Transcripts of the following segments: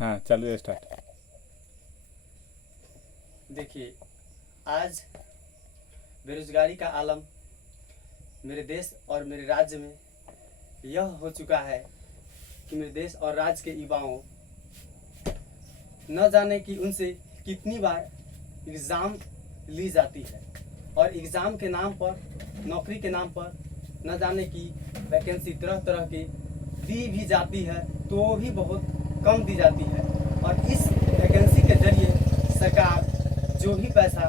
हाँ चलो स्टार्ट। देखिए, आज बेरोजगारी का आलम मेरे देश और मेरे राज्य में यह हो चुका है कि मेरे देश और राज्य के युवाओं न जाने कि उनसे कितनी बार एग्ज़ाम ली जाती है और एग्ज़ाम के नाम पर, नौकरी के नाम पर न जाने की वैकेंसी तरह तरह की दी भी जाती है तो भी बहुत कम दी जाती है। और इस वैकेंसी के जरिए सरकार जो भी पैसा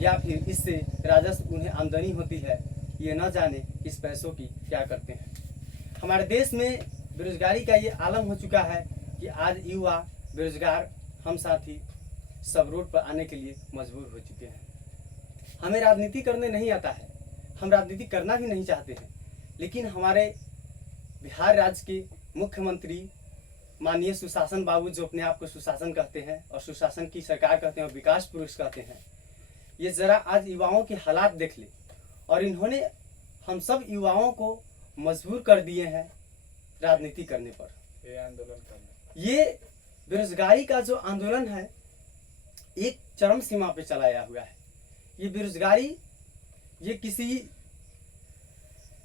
या फिर इससे राजस्व उन्हें आमदनी होती है, ये न जाने इस पैसों की क्या करते हैं। हमारे देश में बेरोजगारी का ये आलम हो चुका है कि आज युवा बेरोजगार हम साथी सब रोड पर आने के लिए मजबूर हो चुके हैं। हमें राजनीति करने नहीं आता है, हम राजनीति करना भी नहीं चाहते हैं, लेकिन हमारे बिहार राज्य के मुख्यमंत्री माननीय सुशासन बाबू, जो अपने आप को सुशासन कहते हैं और सुशासन की सरकार कहते हैं और विकास पुरुष कहते हैं, ये ज़रा आज युवाओं के हालात देख ले और इन्होंने हम सब युवाओं को मजबूर कर दिए हैं राजनीति करने पर। ये आंदोलन करना, ये बेरोजगारी का जो आंदोलन है एक चरम सीमा पे चलाया हुआ है। ये बेरोजगारी ये किसी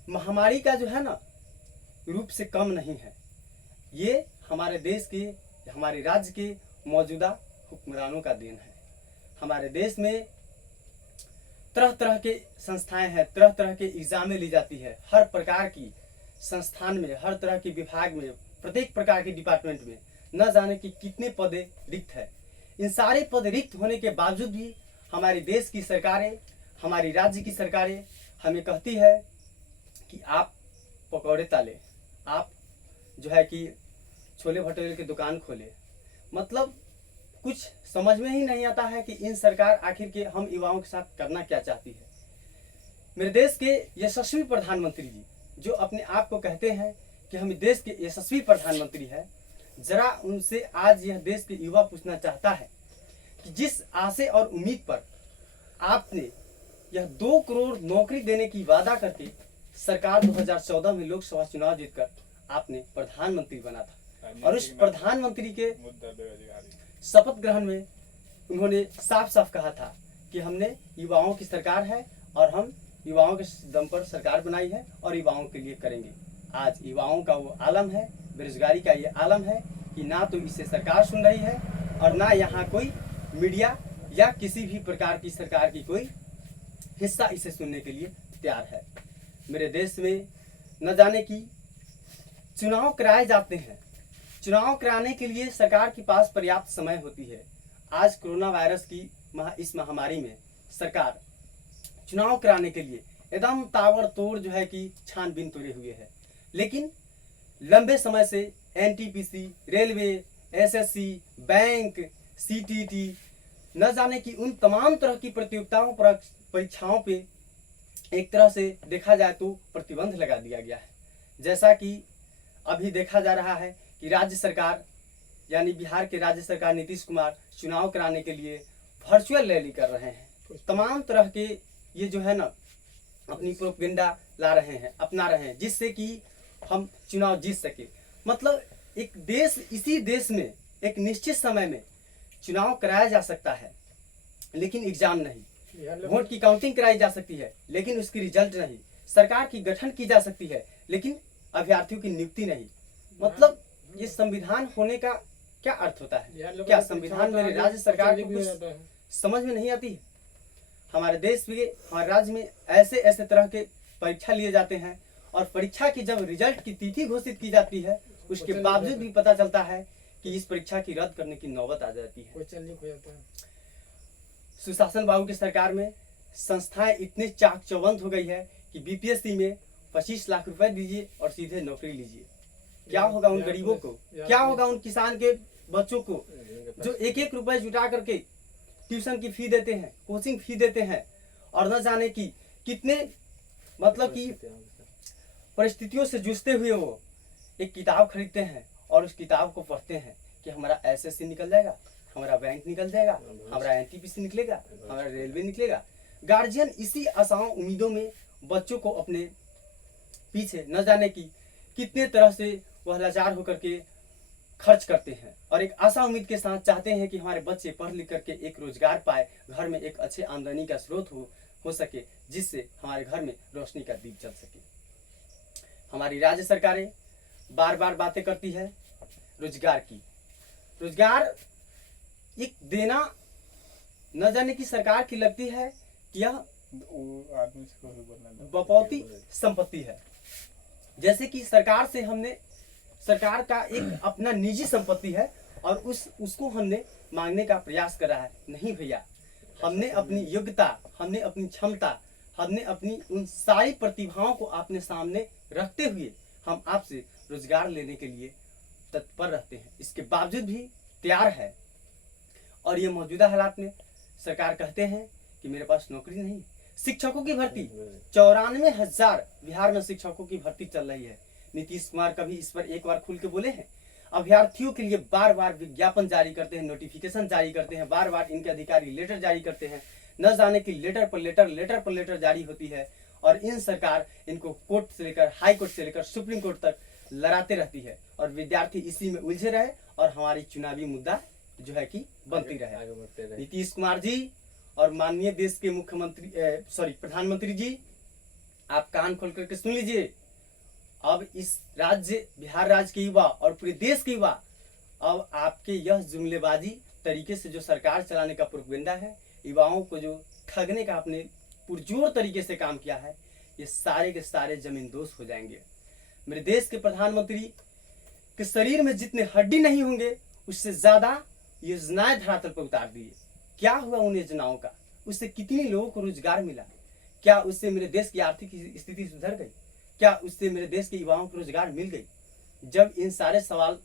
महामारी का जो है ना रूप से कम नहीं है। ये हमारे देश के, हमारे राज्य के मौजूदा हुक्मरानों का देन है। हमारे देश में तरह तरह के संस्थाएं हैं, तरह तरह के एग्जामें ली जाती है। हर प्रकार की संस्थान में, हर तरह के विभाग में, प्रत्येक प्रकार के डिपार्टमेंट में न जाने कि कितने पद रिक्त है। इन सारे पद रिक्त होने के बावजूद भी हमारे देश की सरकारें, हमारी राज्य की सरकारें हमें कहती है कि आप पकौड़े ताले, आप जो है कि छोले भटूरे की दुकान खोले। मतलब कुछ समझ में ही नहीं आता है कि इन सरकार आखिर के हम युवाओं के साथ करना क्या चाहती है। मेरे देश के यशस्वी प्रधानमंत्री जी, जो अपने आप को कहते हैं कि हम देश के यशस्वी प्रधानमंत्री हैं, जरा उनसे आज यह देश के युवा पूछना चाहता है कि जिस आशे और उम्मीद पर आपने यह 2 करोड़ नौकरी देने की वादा करके सरकार 2014 में लोकसभा चुनाव जीतकर आपने प्रधानमंत्री बना था, और उस प्रधानमंत्री के मुद्दा बेरोजगारी। शपथ ग्रहण में उन्होंने साफ साफ कहा था कि हमने युवाओं की सरकार है और हम युवाओं के दम पर सरकार बनाई है और युवाओं के लिए करेंगे। आज युवाओं का वो आलम है, बेरोजगारी का ये आलम है कि ना तो इसे सरकार सुन रही है और ना यहाँ कोई मीडिया या किसी भी प्रकार की सरकार की कोई हिस्सा इसे सुनने के लिए तैयार है। मेरे देश में न जाने कि चुनाव कराए जाते हैं, चुनाव कराने के लिए सरकार के पास पर्याप्त समय होती है। आज कोरोना वायरस की इस महामारी में सरकार चुनाव कराने के लिए एकदम ताबड़तोड़ जो है कि छानबीन तोड़े हुए है, लेकिन लंबे समय से NTPC, railway, SSC, bank, CTT न जाने कि उन तमाम तरह की प्रतियोगिताओं पर, परीक्षाओं पे एक तरह से देखा जाए तो प्रतिबंध लगा दिया गया है। जैसा कि अभी देखा जा रहा है कि राज्य सरकार यानी बिहार के राज्य सरकार नीतीश कुमार चुनाव कराने के लिए वर्चुअल रैली कर रहे हैं। तमाम तरह के ये जो है ना अपनी प्रोपेगेंडा ला रहे हैं, अपना रहे हैं, जिससे कि हम चुनाव जीत सके। मतलब एक देश, इसी देश में एक निश्चित समय में चुनाव कराया जा सकता है लेकिन एग्जाम नहीं, वोट की काउंटिंग कराई जा सकती है लेकिन उसकी रिजल्ट नहीं, सरकार की गठन की जा सकती है लेकिन अभ्यर्थियों की नियुक्ति नहीं। मतलब ये संविधान होने का क्या अर्थ होता है? क्या संविधान मेरे राज्य सरकार को कुछ समझ में नहीं आती है? हमारे देश में, हमारे राज्य में ऐसे ऐसे तरह के परीक्षा लिए जाते हैं और परीक्षा की जब रिजल्ट की तिथि घोषित की जाती है उसके बावजूद भी पता चलता है कि इस परीक्षा की रद्द करने की नौबत आ जाती है। सुशासन बाबू की सरकार में संस्थाएं इतने चाक चौबंद हो गई है कि बीपीएससी में 25 लाख रुपए दीजिए और सीधे नौकरी लीजिए। क्या होगा उन गरीबों को? क्या होगा उन किसान के बच्चों को जो 1-1 रुपए जुटा करके ट्यूशन की फी देते हैं, कोचिंग फी देते हैं और न जाने की कितने मतलब कि परिस्थितियों से जूझते हुए वो एक किताब खरीदते हैं और उस किताब को पढ़ते हैं कि हमारा एसएससी निकल जाएगा, हमारा बैंक निकल जाएगा, हमारा एनटीपीसी निकलेगा, हमारा रेलवे निकलेगा। गार्जियन इसी आशाओं उम्मीदों में बच्चों को अपने पीछे न जाने की कितने तरह से वह लाचार होकर के खर्च करते हैं और एक आशा उम्मीद के साथ चाहते हैं कि हमारे बच्चे पढ़ लिख करके एक रोजगार पाए, घर में एक अच्छे आमदनी का स्रोत हो सके, जिससे हमारे घर में रोशनी का दीप जल सके। हमारी राज्य सरकारें बार बार बातें करती है रोजगार की। रोजगार एक देना न जाने की सरकार की लगती है कि यह वो आदमी से कोई बोलना नहीं। बपौती संपत्ति है, जैसे कि सरकार का एक अपना निजी संपत्ति है और उसको हमने मांगने का प्रयास करा है। नहीं भैया, हमने अपनी योग्यता, हमने अपनी क्षमता, हमने अपनी उन सारी प्रतिभाओं को आपने सामने रखते हुए हम आपसे रोजगार लेने के लिए तत्पर रहते हैं। इसके बावजूद भी तैयार है और ये मौजूदा हालात में सरकार कहते हैं कि मेरे पास नौकरी नहीं। शिक्षकों की भर्ती 94,000 बिहार में शिक्षकों की भर्ती चल रही है। नीतीश कुमार कभी इस पर एक बार खुल के बोले हैं? अभ्यर्थियों के लिए बार बार विज्ञापन जारी करते हैं, नोटिफिकेशन जारी करते हैं, बार बार इनके अधिकारी लेटर जारी करते हैं, न जाने की लेटर पर लेटर जारी होती है और इन सरकार इनको कोर्ट से लेकर हाई कोर्ट से लेकर सुप्रीम कोर्ट तक लड़ाते रहती है और विद्यार्थी इसी में उलझे रहे और हमारी चुनावी मुद्दा जो है कि बनती रहे। नीतीश कुमार जी और माननीय देश के प्रधानमंत्री जी, आप कान खोल करके सुन लीजिए। अब इस बिहार राज्य के युवा और पूरे देश के युवा, अब आपके यह जुमलेबाजी तरीके से जो सरकार चलाने का प्रोपेगेंडा है, युवाओं को जो ठगने का आपने पुरजोर तरीके से काम किया है, ये सारे के सारे जमींदोज हो जाएंगे। मेरे देश के प्रधानमंत्री के शरीर में जितने हड्डी नहीं होंगे, उससे ज्यादा योजनाएं धरातल पर उतार दिए। क्या हुआ उन योजनाओं का? उससे कितने लोगों को रोजगार मिला? क्या उससे मेरे देश की आर्थिक स्थिति सुधर गई? क्या उससे मेरे देश के युवाओं को रोजगार मिल गई? जब इन सारे सवाल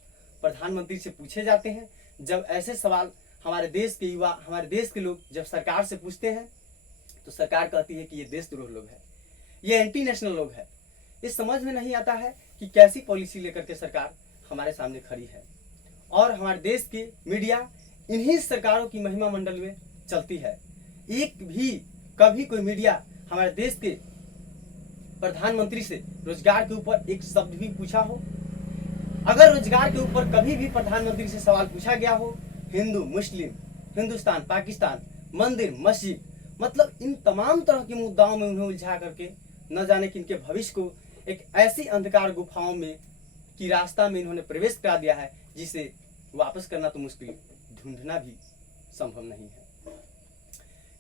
प्रधानमंत्री से पूछे जाते हैं, जब ऐसे सवाल हमारे देश के युवा, हमारे देश के लोग जब सरकार से पूछते हैं, तो सरकार कहती है कि ये देशद्रोह लोग हैं, ये एंटी नेशनल लोग हैं। इस समझ में नहीं आता है कि कैसी पॉलिसी लेकर के सरकार हमारे सामने खड़ी है और हमारे देश की मीडिया इन्हीं सरकारों की महिमा मंडल में चलती है। एक भी कभी कोई मीडिया हमारे देश के प्रधानमंत्री से रोजगार के ऊपर एक शब्द भी पूछा हो? अगर रोजगार के ऊपर कभी भी प्रधानमंत्री से सवाल पूछा गया हो, हिंदू मुस्लिम, हिंदुस्तान पाकिस्तान, मंदिर मस्जिद, मतलब इन तमाम तरह के मुद्दाओं में उन्हें उलझा करके न जाने कि इनके भविष्य को एक ऐसी अंधकार गुफाओं में की रास्ता में इन्होंने प्रवेश करा दिया है जिसे वापस करना तो मुश्किल, ढूंढना भी संभव नहीं है।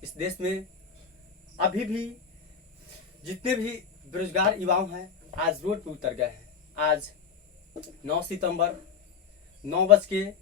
इस देश में अभी भी जितने भी बेरोजगार युवाओं हैं, आज रोड पर उतर गए हैं। आज 9 सितंबर 9:20